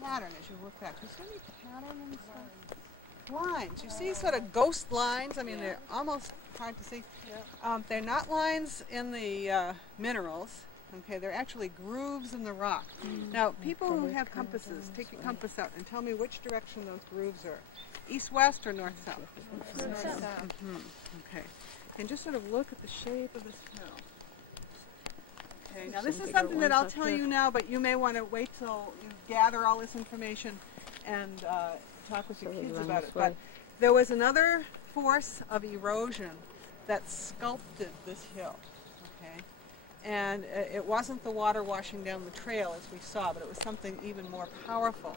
pattern as you look back. Do you see any pattern in some lines? You see sort of ghost lines. I mean, they're almost hard to see. They're not lines in the minerals. Okay, they're actually grooves in the rock. Now, people who have compasses, take your compass out and tell me which direction those grooves are. East-west or north-south? North-south. Okay. And just sort of look at the shape of this hill. Okay, now this is something that I'll tell you now, but you may want to wait till you gather all this information and talk with your kids about it. But there was another force of erosion that sculpted this hill. Okay, and it wasn't the water washing down the trail as we saw, but it was something even more powerful.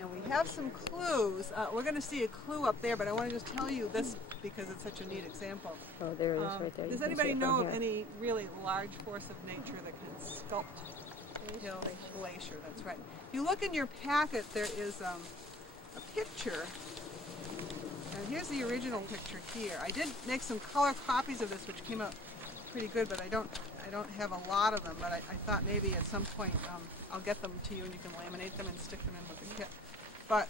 And we have some clues. We're going to see a clue up there, but I want to just tell you this because it's such a neat example. Oh, there it is right there. Does anybody know of any really large force of nature that can sculpt hill glacier? That's right. If you look in your packet, there is a picture. And here's the original picture here. I did make some color copies of this, which came out pretty good, but I don't have a lot of them. But I thought maybe at some point I'll get them to you and you can laminate them and stick them in with the kit. But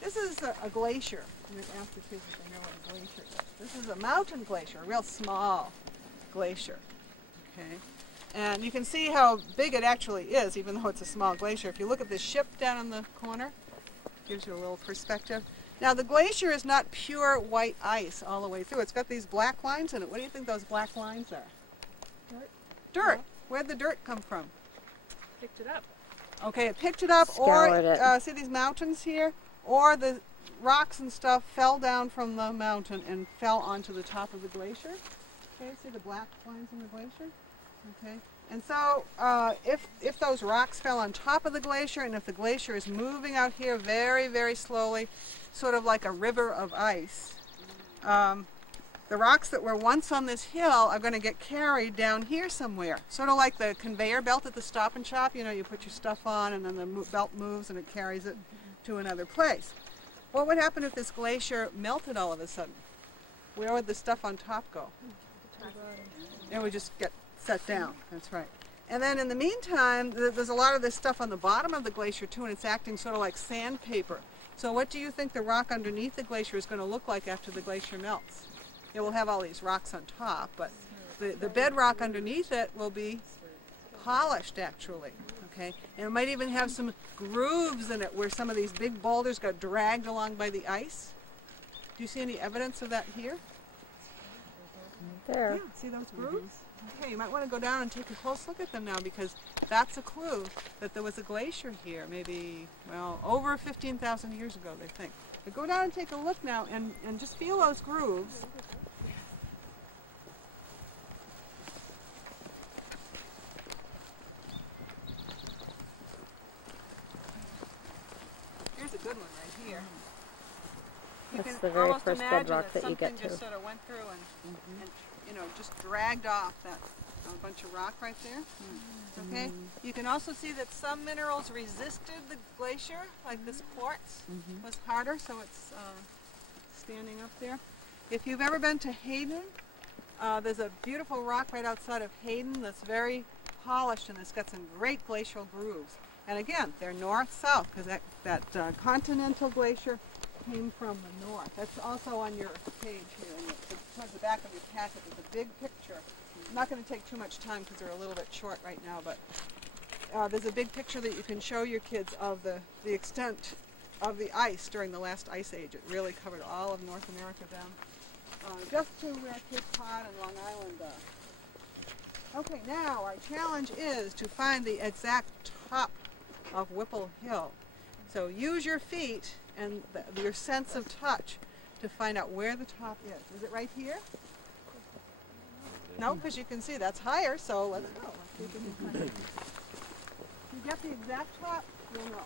this is a glacier. I'm going to ask the kids if they know what a glacier is. This is a mountain glacier, a real small glacier. Okay, and you can see how big it actually is, even though it's a small glacier. If you look at the ship down in the corner, it gives you a little perspective. Now the glacier is not pure white ice all the way through. It's got these black lines in it. What do you think those black lines are? Dirt. Dirt. Where'd the dirt come from? Picked it up. Okay, it picked it up, or see these mountains here? Or the rocks and stuff fell down from the mountain and fell onto the top of the glacier. Okay, see the black lines in the glacier? Okay, and so if those rocks fell on top of the glacier, and if the glacier is moving out here very, very slowly, sort of like a river of ice, the rocks that were once on this hill are going to get carried down here somewhere. Sort of like the conveyor belt at the Stop and Shop. You know, you put your stuff on and then the belt moves and it carries it to another place. What would happen if this glacier melted all of a sudden? Where would the stuff on top go? It would just get set down. That's right. And then in the meantime, there's a lot of this stuff on the bottom of the glacier too, and it's acting sort of like sandpaper. So what do you think the rock underneath the glacier is going to look like after the glacier melts? It will have all these rocks on top, but the bedrock underneath it will be polished, actually. Okay, and it might even have some grooves in it where some of these big boulders got dragged along by the ice. Do you see any evidence of that here? There. Yeah, see those grooves? Okay, you might want to go down and take a close look at them now, because that's a clue that there was a glacier here, maybe, well, over 15,000 years ago, they think. But go down and take a look now and just feel those grooves. Here's a good one right here. That's the very first bedrock that you get to. Just sort of went through and you know, just dragged off that bunch of rock right there. Okay. You can also see that some minerals resisted the glacier, like this quartz was harder, so it's standing up there. If you've ever been to Hayden, there's a beautiful rock right outside of Hayden that's very polished, and it's got some great glacial grooves. And again, they're north-south, because that continental glacier came from the north. That's also on your page here, towards the back of your packet. There's a big picture. I'm not going to take too much time because they're a little bit short right now, but there's a big picture that you can show your kids of the extent of the ice during the last ice age. It really covered all of North America down just to where Cape Cod and Long Island are. Okay, now our challenge is to find the exact top of Whipple Hill. So use your feet and your sense of touch to find out where the top is. Is it right here? No, because you can see that's higher, so let's go. Let's see if we can find it. If you get the exact top, you'll know.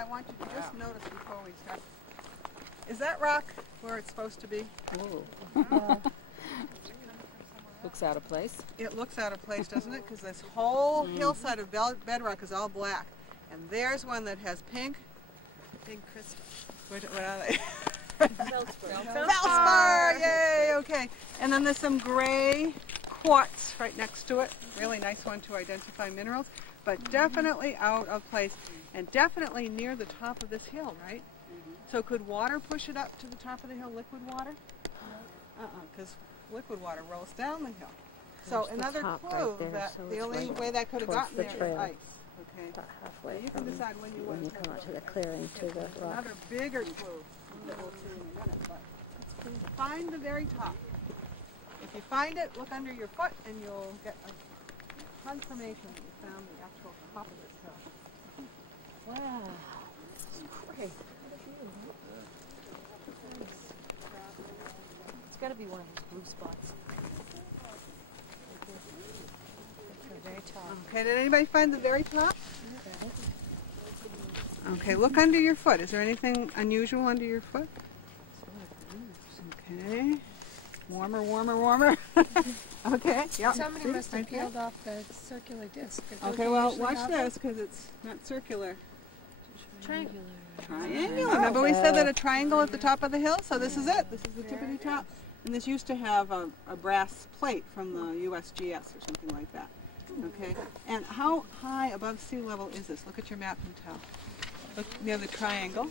I want you to just notice before we start. Is that rock where it's supposed to be? Oh. Looks out of place. It looks out of place, doesn't it? Because this whole hillside of bedrock is all black. And there's one that has pink Big crystal. What are they? Feldspar. Feldspar! Yay! Okay. And then there's some gray quartz right next to it. Really nice one to identify minerals, but definitely out of place and definitely near the top of this hill, right? So could water push it up to the top of the hill, liquid water? Because liquid water rolls down the hill. So another clue that the only way that could have gotten there is ice. Okay. About halfway You can decide when you want to come out to the clearing to the rock. Another bigger clue that we'll see in a minute. But find the very top. If you find it, look under your foot and you'll get a confirmation that you found the actual top of this hill. Wow. This is great. It's got to be one of those blue spots. Very top. Okay, did anybody find the very top? Okay, look under your foot. Is there anything unusual under your foot? Okay. Warmer, warmer, warmer. Okay, yep. Somebody must have peeled off the circular disc. Okay, well, watch this because it's not circular. Triangular. Triangular. Remember we said that a triangle at the top of the hill? So this is it. This is the tippity top. And this used to have a brass plate from the USGS or something like that. Okay, and how high above sea level is this? Look at your map and tell. Look near the triangle.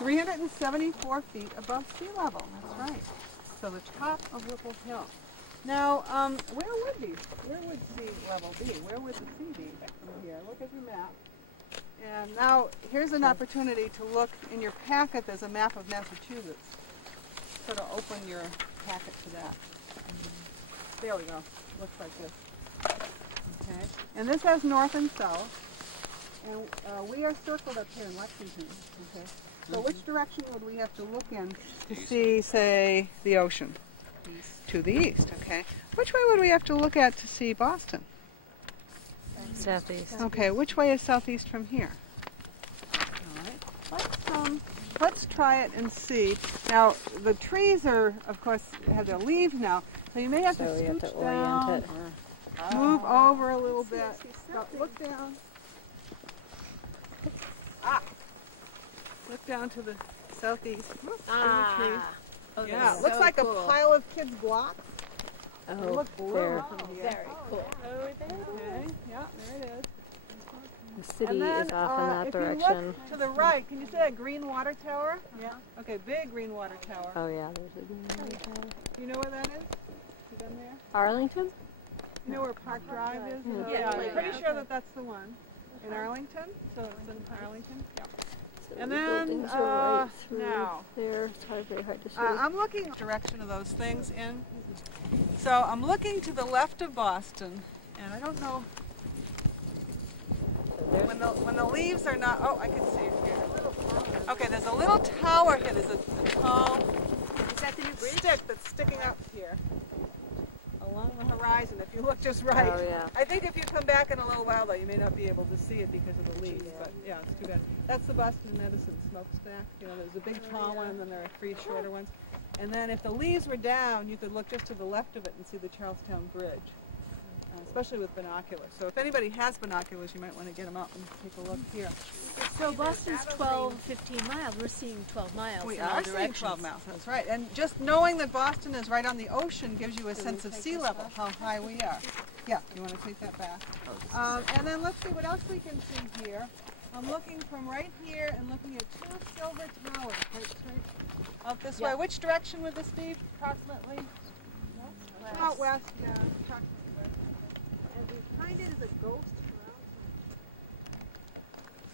374 feet above sea level. That's right. So the top of Whipple Hill. Now, where would sea level be? Where would the sea be from here? Look at your map. And now here's an opportunity to look in your packet. There's a map of Massachusetts. Sort of open your packet to that. There we go. Looks like this. Okay. And this has north and south. And we are circled up here in Lexington. Okay. So which direction would we have to look in to see, say, the ocean? East. To the east. Okay. Which way would we have to look at to see Boston? Southeast. Okay. Which way is southeast from here? All right. Let's try it and see. Now, the trees are, of course, have their leaves now, so you may have to scooch down, orient it. move over a little bit. So look down. Look down to the southeast. Whoops, the trees. Oh, Yeah, so looks like cool. a pile of kids' blocks. Oh, Look blue there. from here. Very cool. Okay, yeah, there it is. The city And then, is off in that if direction. you look to the right, can you see that green water tower? Yeah. Okay, big green water tower. Oh yeah, there's a green water tower. You know where that is? You been there? Arlington? You know where Park Drive is? Yeah, I'm pretty yeah. sure that that's the one. In Arlington? So it's in Arlington? Yeah. So And the then, buildings are right through now. there. It's very hard to see. I'm looking the direction of those things in. So I'm looking to the left of Boston, and I don't know when the leaves are not. Oh, I can see it here. Okay, there's a little tower here. There's a tall stick that's sticking up here along the horizon. If you look just right. Oh yeah. I think if you come back in a little while, though, you may not be able to see it because of the leaves. But yeah, it's too bad. That's the Boston Medicine smokestack. You know, there's a big tall one, and then there are 3 shorter ones. And then if the leaves were down, you could look just to the left of it and see the Charlestown Bridge, especially with binoculars. So if anybody has binoculars, you might want to get them out and take a look here. So Boston's 12, 15 miles. We're seeing 12 miles. We in all are seeing directions. 12 miles, that's right. And just knowing that Boston is right on the ocean gives you a sense of sea level, how high we are. Yeah, you want to take that back. And then let's see what else we can see here. I'm looking from right here and looking at 2 silver towers right straight up this way. Which direction would this be, approximately? West. Out west, yeah, approximately west. And behind it is a ghost crown.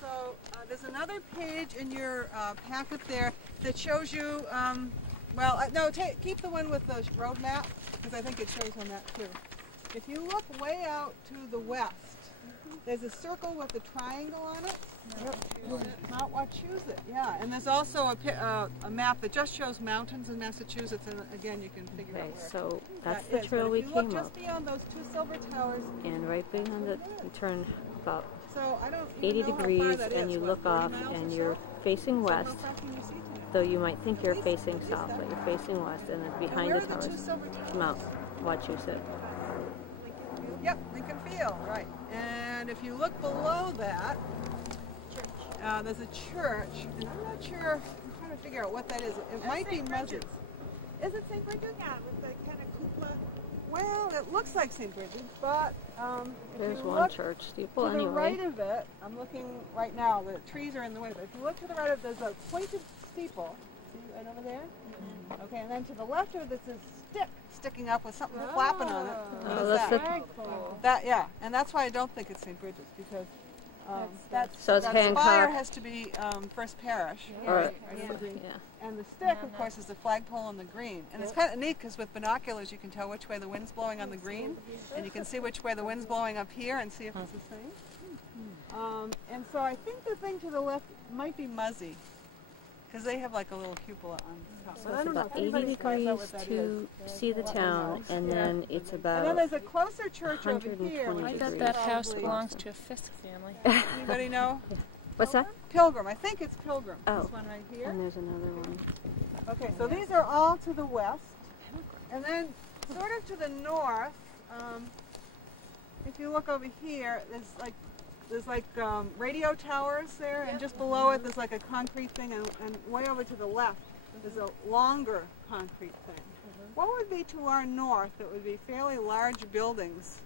So there's another page in your packet there that shows you, keep the one with the road map, because I think it shows on that too. If you look way out to the west, there's a circle with a triangle on it. Mount Wachusett, yeah. And there's also a map that just shows mountains in Massachusetts, and again, you can figure out where. So that's that the is. trail we If you came look just up. beyond those 2 silver towers, And right behind it, you turn about so I don't 80 even know how far degrees that and is. you What, look 30 off miles and or you're so? facing So west, how far can you see to that? though you might think you're facing south, but you're facing west, and then behind where the are the 2 towers, silver towers? Mount Wachusett. Yep, Lincoln Field, right. And if you look below that, there's a church, and I'm not sure, I'm trying to figure out what that is. It might be Muzzies. Is it St. Bridget's? Yeah, with the kind of cupola. Well, it looks like St. Bridget's, but there's if you one look church steeple to anyway. the right of it, I'm looking right now, the trees are in the way, but if you look to the right of it, there's a pointed steeple. See right over there? Mm-hmm. Okay, and then to the left of it, there's a stick sticking up with something flapping on it. What is that? Very cool. Yeah, and that's why I don't think it's St. Bridget's, because that Hancock. spire has to be First Parish, right in the green. Yeah. And the stick, of course, is the flagpole on the green. And it's kind of neat because with binoculars you can tell which way the wind's blowing on the green, and you can see which way the wind's blowing up here and see if it's the same. And so I think the thing to the left might be Muzzy, because they have like a little cupola on top. So it's about 80 degrees to see the town, and then it's about And then there's a closer church over here. 120 I Which bet degrees. that house belongs to a Fisk family. Anybody know? What's that? Pilgrim. I think it's Pilgrim. Oh. This one right here. And there's another one. Okay, so these are all to the west. And then sort of to the north, if you look over here, there's like radio towers there, and just below it there's like a concrete thing, and way over to the left there's a longer concrete thing. What would be to our north that would be fairly large buildings?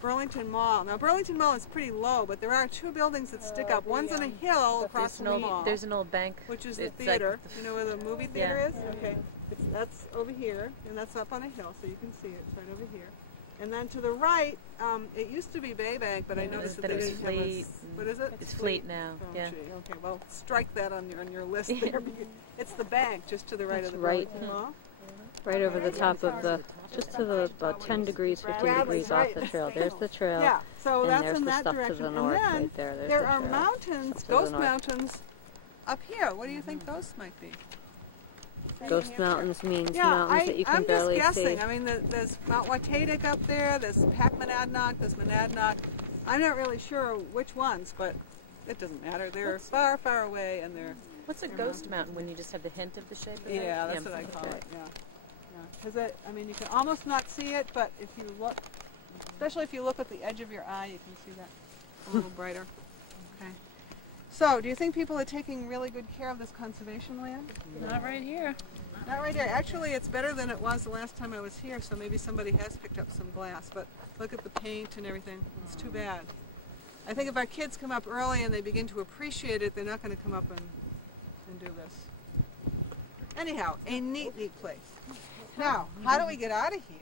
Burlington Mall. Now Burlington Mall is pretty low, but there are two buildings that stick up. One's on a hill across from the mall. There's an old bank. Which is the theater. You know where the movie theater is? Okay. That's over here, and that's up on a hill, so you can see it. It's right over here. And then to the right, it used to be Bay Bank, but I noticed that they didn't have a... What is it? It's Fleet now. Oh, Yeah. gee. Okay, well, strike that on your list there. It's the bank just to the right of the right. Burlington Mall. Right over the top of the, just to the about 10 degrees, 15 degrees off the trail. There's the trail. Yeah, so and that's there's in the that stuff direction. to the north and then right there. There's there the are trail. mountains, Up to the ghost north. mountains, up here. What do you think those might be? Ghost mountains means Yeah, mountains that you can I'm barely just guessing. see. I mean, there's Mount Watatic up there, there's Pac-Monadnock, there's Monadnock. I'm not really sure which ones, but it doesn't matter. They're far, far away, and they're... What's a ghost mountain when you just have the hint of the shape of it? Yeah, that's what I call it, yeah. Because, I mean, you can almost not see it, but if you look, especially if you look at the edge of your eye, you can see that a little brighter. Okay. So, do you think people are taking really good care of this conservation land? Not right here. Not right here. Actually, it's better than it was the last time I was here, so maybe somebody has picked up some glass. But look at the paint and everything. It's too bad. I think if our kids come up early and they begin to appreciate it, they're not going to come up and do this. Anyhow, a neat, neat place. Now, how do we get out of here?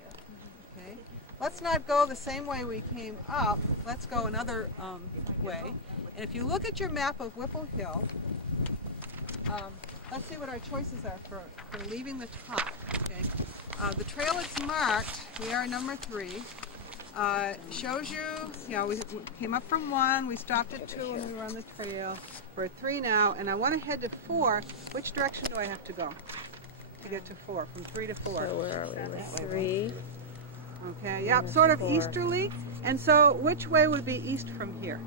Okay. Let's not go the same way we came up. Let's go another way. And if you look at your map of Whipple Hill, let's see what our choices are for leaving the top. Okay. The trail it's marked, we are number 3, shows you, we came up from 1, we stopped at 2 when we were on the trail. We're at 3 now, and I want to head to 4. Which direction do I have to go to get to 4? From 3 to 4. So where are we? We're 3. Okay, yep, sort of easterly. And so which way would be east from here?